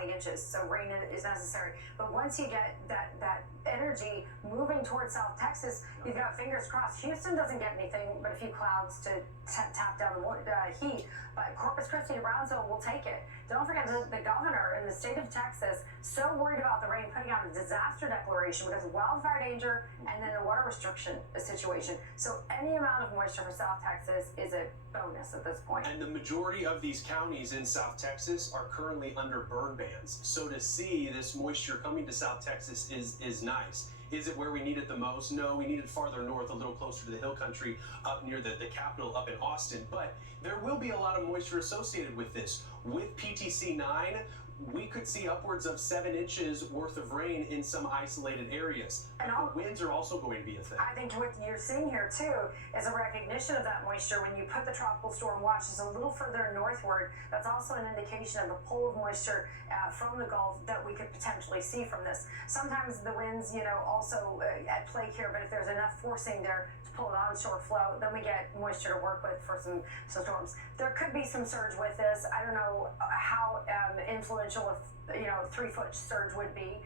20 inches, so rain is necessary. But once you get that energy moving towards South Texas, you've got fingers crossed. Houston doesn't get anything but a few clouds to tap down the heat, but Corpus Christi to Brownsville will take it. Don't forget the governor in the state of Texas, so worried about the rain, putting out a disaster declaration because of wildfire danger and then the water restriction situation. So any amount of moisture for South Texas is a bonus at this point. And the majority of these counties in South Texas are currently under burn bans. So to see this moisture coming to South Texas is nice. Is it where we need it the most? No, we need it farther north, a little closer to the hill country, up near the capital, up in Austin. But there will be a lot of moisture associated with this. With PTC 9, we could see upwards of 7 inches worth of rain in some isolated areas. And the winds are also going to be a thing. I think what you're seeing here too is a recognition of that moisture. When you put the tropical storm watch just a little further northward, that's also an indication of a pull of moisture from the Gulf that we could potentially see from this. Sometimes the winds, also at play here, but if there's enough forcing there to pull an onshore flow, then we get moisture to work with for some storms. There could be some surge with this. I don't know how influential a 3-foot surge would be,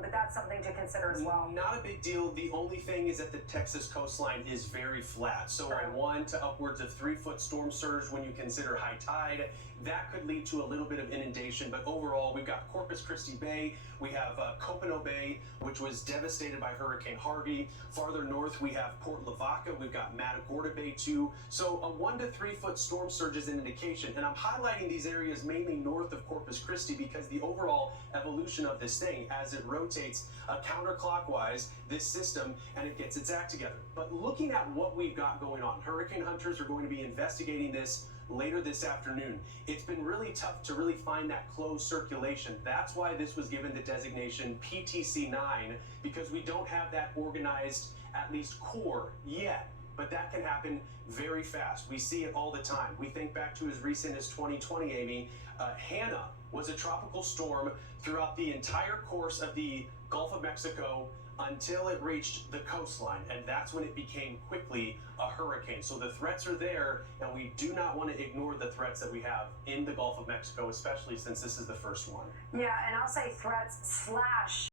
but that's something to consider as well. Not a big deal. The only thing is that the Texas coastline is very flat. So a 1 to upwards of 3-foot storm surge when you consider high tide, that could lead to a little bit of inundation. But overall, we've got Corpus Christi Bay, we have Copano Bay, which was devastated by Hurricane Harvey. Farther north, we have Port Lavaca, we've got Matagorda Bay too. So a 1 to 3-foot storm surge is an indication. And I'm highlighting these areas mainly north of Corpus Christi because the overall evolution of this thing, as it rotates counterclockwise, this system, and it gets its act together. But looking at what we've got going on, hurricane hunters are going to be investigating this later this afternoon. It's been really tough to really find that closed circulation. That's why this was given the designation PTC 9, because we don't have that organized, at least core yet. But that can happen very fast. We see it all the time. We think back to as recent as 2020, Amy. Hannah was a tropical storm throughout the entire course of the Gulf of Mexico until it reached the coastline, and that's when it became quickly a hurricane. So the threats are there, and we do not want to ignore the threats that we have in the Gulf of Mexico, especially since this is the first one. Yeah, and I'll say threats /